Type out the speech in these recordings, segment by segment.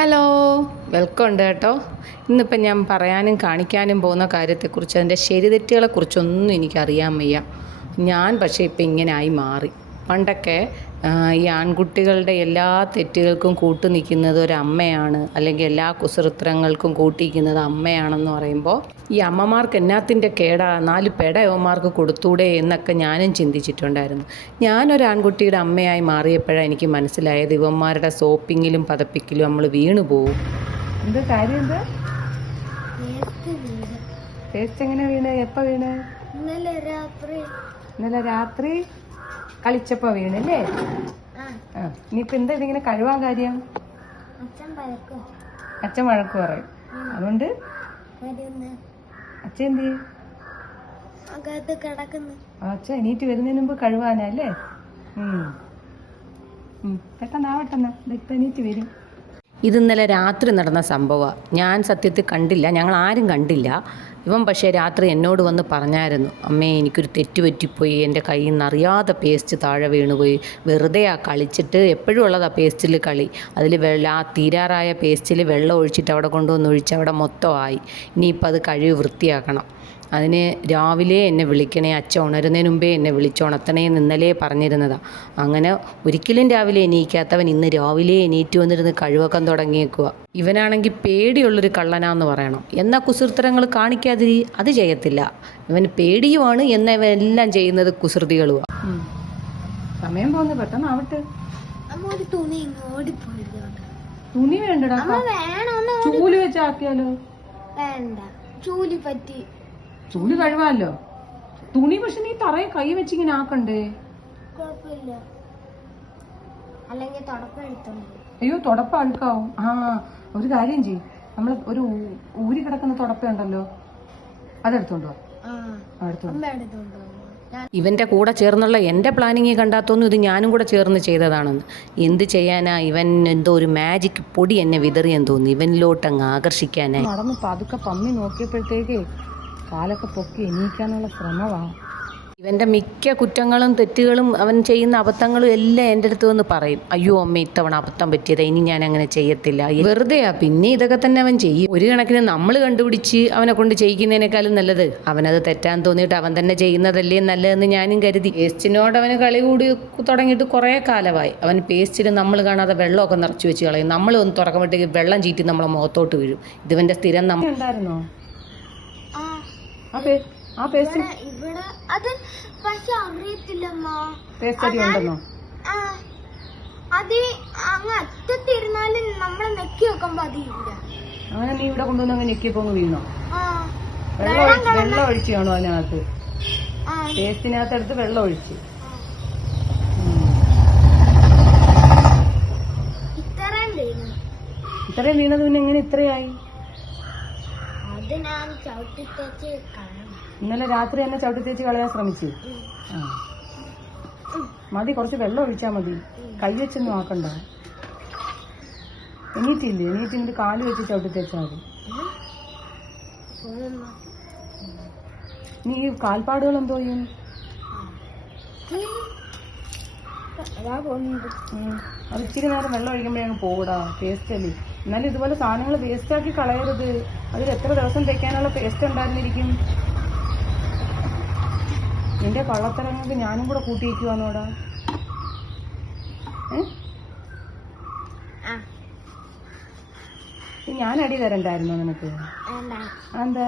Hello welcome ഉണ്ട് കേട്ടോ. ഇന്നിപ്പം ഞാൻ പറയാനും കാണിക്കാനും പോകുന്ന കാര്യത്തെക്കുറിച്ച് അതിന്റെ ശരിതെറ്റുകളെക്കുറിച്ചൊന്നും എനിക്കറിയാൻ വയ്യ. ഞാൻ പക്ഷേ ഇപ്പം ഇങ്ങനെ ആയി മാറി. പണ്ടൊക്കെ ഈ ആൺകുട്ടികളുടെ എല്ലാ തെറ്റുകൾക്കും കൂട്ടു നിൽക്കുന്നത് ഒരു അമ്മയാണ് അല്ലെങ്കിൽ എല്ലാ കുസൃത്രങ്ങൾക്കും കൂട്ടിയിരിക്കുന്നത് അമ്മയാണെന്ന് പറയുമ്പോൾ ഈ അമ്മമാർക്ക് എന്നാത്തിന്റെ കേടാ നാല് പെടയവന്മാർക്ക് കൊടുത്തൂടെ എന്നൊക്കെ ഞാനും ചിന്തിച്ചിട്ടുണ്ടായിരുന്നു. ഞാനൊരു ആൺകുട്ടിയുടെ അമ്മയായി മാറിയപ്പോഴാണ് എനിക്ക് മനസ്സിലായത് ഇവന്മാരുടെ സോപ്പിങ്ങിലും പതപ്പിക്കലും നമ്മൾ വീണു പോവും. എന്താ കാര്യം എന്താ? ടേസ്റ്റ് എങ്ങനെ വീണ്? എപ്പോൾ വീണ്? ഇന്നലെ രാത്രി. ഇന്നലെ രാത്രി? കളിച്ചപ്പോൾ വീണല്ലേ? ആ. എന്താ ഇതിങ്ങനെ കഴിവാൻ കാര്യം? അച്ഛൻ വഴക്ക് പറയും. അതുകൊണ്ട്? അച്ഛൻ എന്ത് ചെയ്യും? അച്ഛൻ എണീറ്റ് വരുന്നതിന് മുമ്പ് കഴുവാനല്ലേ. പെട്ടെന്നാവട്ടെന്നാ ഇപ്പൊ എണീറ്റ് വരും. ഇത് ഇന്നലെ രാത്രി നടന്ന സംഭവമാണ് ഞാൻ സത്യത്തിൽ കണ്ടില്ല. ഞങ്ങൾ ആരും കണ്ടില്ല. ഇവൻ പക്ഷേ രാത്രി എന്നോട് വന്ന് പറഞ്ഞായിരുന്നു അമ്മേ എനിക്കൊരു തെറ്റ് പറ്റിപ്പോയി. എന്റെ കയ്യിൽ നിന്ന് അറിയാതെ പേസ്റ്റ് താഴെ വീണുപോയി. വെറുതെ ആ കളിച്ചിട്ട് എപ്പോഴും ഉള്ളതാണ് പേസ്റ്റിൽ കളി. അതിൽ വെള്ളം ആ തീരാറായ പേസ്റ്റിൽ വെള്ളം ഒഴിച്ചിട്ട് അവിടെ കൊണ്ടുവന്ന് ഒഴിച്ച് അവിടെ മൊത്തമായി ഇനിയിപ്പോൾ അത് കഴിവ് വൃത്തിയാക്കണം. അതിന് രാവിലെ എന്നെ വിളിക്കണേ അച്ഛ ഉണരുന്നതിന് മുമ്പേ എന്നെ വിളിച്ചുണർത്തണേ എന്ന് ഇന്നലെ പറഞ്ഞിരുന്നതാണ് അങ്ങനെ ഒരിക്കലും രാവിലെ എണീക്കാത്തവൻ ഇന്ന് രാവിലെ എണീറ്റ് വന്നിരുന്ന് കഴിവക്കം തുടങ്ങിയേക്കുക ഇവനാണെങ്കിൽ പേടിയുള്ളൊരു കള്ളനാന്ന് പറയണം. എന്നാൽ കുസൃത്തരങ്ങൾ കാണിക്കാതിരി? അത് ചെയ്യത്തില്ല. ഇവൻ പേടിയുമാണ് എന്നാൽ ഇവൻ എല്ലാം ചെയ്യുന്നത് കുസൃതികളുമാണ് സമയം പോകുന്നത് പെട്ടെന്നാവട്ടെ അമ്മ ഒരു തുണി വേണ്ടടാ. ചൂൽ വെച്ചാക്കിയാലോ? വേണ്ട. ചൂലി പറ്റി ചൂൽ കഴിവാലോ തുണി പക്ഷെ നീ തറയെ കൈ ആക്കണ്ടേ? അല്ലെങ്കിൽ തുടക്കം എടുത്തോണ്ട് അയ്യോ തുടപ്പ അഴുക്കാവും ആ ഒരു കാര്യം ചെയ്യും. നമ്മൾ ഒരു ഊരി കിടക്കുന്ന തുടപ്പ ഉണ്ടല്ലോ. അതെടുത്തോണ്ട്? എടുത്തോണ്ട് ഇവന്റെ കൂടെ ചേർന്നുള്ള എന്റെ പ്ലാനിങ് കണ്ടാത്തൊന്നും ഇത് ഞാനും കൂടെ ചേർന്ന് ചെയ്തതാണെന്ന്. എന്ത് ചെയ്യാനാ? ഇവൻ എന്തോ ഒരു മാജിക് പൊടി എന്നെ വിതറിയെന്ന് തോന്നി ഇവനിലോട്ട് അങ്ങ് ആകർഷിക്കാനായി. നടന്നു പതുക്കെ പമ്മി നോക്കിയപ്പോഴത്തേക്ക് കാലൊക്കെ പൊക്കി എണീക്കാനുള്ള ശ്രമമാണ് ഇവന്റെ മിക്ക കുറ്റങ്ങളും തെറ്റുകളും അവൻ ചെയ്യുന്ന അബദ്ധങ്ങളും എല്ലാം എന്റെ അടുത്ത് വന്ന് പറയും. അയ്യോ അമ്മ ഇത്തവണ അബദ്ധം പറ്റിയതാ. ഇനി ഞാൻ അങ്ങനെ ചെയ്യത്തില്ല. വെറുതെയാ. പിന്നെ ഇതൊക്കെ തന്നെ അവൻ ചെയ്യും. ഒരു കണക്കിന് നമ്മൾ കണ്ടുപിടിച്ച് അവനെ കൊണ്ട് ചെയ്യിക്കുന്നതിനേക്കാളും നല്ലത്. അവനത് തെറ്റാൻ തോന്നിയിട്ട് അവൻ തന്നെ ചെയ്യുന്നതല്ലേ നല്ലതെന്ന് ഞാനും കരുതി. പേസ്റ്റിനോട് അവന് കളി കൂടി തുടങ്ങിയിട്ട് കുറേ കാലമായി. അവൻ പേസ്റ്റിൽ നമ്മൾ കാണാതെ വെള്ളമൊക്കെ നിറച്ച് വെച്ച് കളയും. നമ്മൾ ഒന്ന് തുറക്കുമ്പോഴത്തേക്ക് വെള്ളം ചീറ്റി നമ്മളെ മുഖത്തോട്ട് വീഴും. ഇതിവന്റെ സ്ഥിരം നമ്മൾ ഉണ്ടായിരുന്നോ ആ പേസ്റ്റ്. ഇവിടെ ഇവിടെ. അത് പക്ഷെ അറിയത്തില്ലമ്മ. പേസ്റ്റ് അരി ഉണ്ടെന്നോ ആ അത് അങ്ങ് അറ്റത്തിരുന്നാലും നമ്മളെ നെക്കി വെക്കുമ്പോ അതില്ല അങ്ങനെ നീ ഇവിടെ കൊണ്ടുവന്ന് അങ്ങ് ഞെക്കിയപ്പോ അങ്ങ് വീണോ? വെള്ളം ഒഴിച്ച് കാണോ അതിനകത്ത്. പേസ്റ്റിനകത്ത് എടുത്ത് വെള്ളം ഒഴിച്ച്. ഇത്രയും വീണത് പിന്നെ എങ്ങനെ ഇത്രയായി അത് ഞാൻ ചവിട്ടി തേച്ച് കളയണം ഇന്നലെ രാത്രി തന്നെ ചവിട്ടി തേച്ച് കളയാൻ ശ്രമിച്ചു. മതി കുറച്ച് വെള്ളം ഒഴിച്ചാ മതി. കൈ വെച്ചൊന്നും ആക്കണ്ട. എണീറ്റില്ലേ? എണീറ്റിന്റെ കാൽ വെച്ച് ചവിട്ടി തേച്ചാൽ മതി. നീ കാൽപ്പാടുകൾ എന്തോ ചെയ്യും? അത് ഇച്ചിരി നേരം വെള്ളം ഒഴിക്കുമ്പോഴേ അങ്ങ് പോകൂടാ ടേസ്റ്റ് അല്ലേ? എന്നാലും ഇതുപോലെ സാധനങ്ങൾ വേസ്റ്റ് ആക്കി കളയരുത്. അതിൽ എത്ര ദിവസം തേക്കാനുള്ള പേസ്റ്റ് ഉണ്ടായിരുന്നിരിക്കും? നിന്റെ കള്ളത്തരങ്ങൾക്ക് ഞാനും കൂടെ കൂട്ടിയിരിക്കുവാന്നോടാ ഞാൻ അടി തരണ്ടായിരുന്നോ നിനക്ക്? എന്താ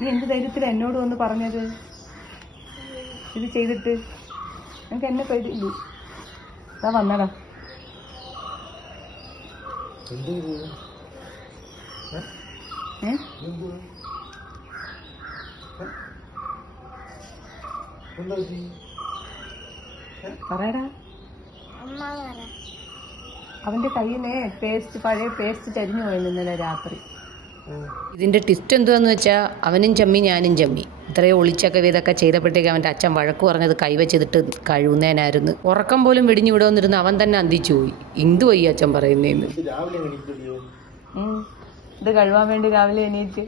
നീ എന്ത് ധൈര്യത്തിൽ എന്നോട് വന്ന് പറഞ്ഞത്? ഇത് ചെയ്തിട്ട്. നിനക്ക് എന്നെ പേടിയില്ലേ അതാ വന്നടാ പറയടാ. അവന്റെ കയ്യിലെ പേസ്റ്റ് പഴയ പേസ്റ്റ് ചരിഞ്ഞു പോയിരുന്നു ഇന്നലെ രാത്രി. ഇതിന്റെ ട്വിസ്റ്റ് എന്തുവാന്ന് വെച്ചാൽ അവനും ചമ്മി ഞാനും ചമ്മി ഇത്രയും ഒളിച്ചൊക്കെ ഇതൊക്കെ ചെയ്തപ്പോഴത്തേക്ക് അവന്റെ അച്ഛൻ വഴക്ക് പറഞ്ഞത് കൈവച്ചിട്ട് കഴുകുന്നേനായിരുന്നു. ഉറക്കം പോലും വെടിഞ്ഞു വിടുമെന്നിരുന്ന് അവൻ തന്നെ അന്തിച്ചു പോയി. എന്തുവാ ഈ അച്ഛൻ പറയുന്നേന്ന്. ഇത് കഴുകാൻ വേണ്ടി രാവിലെ എണീറ്റ്.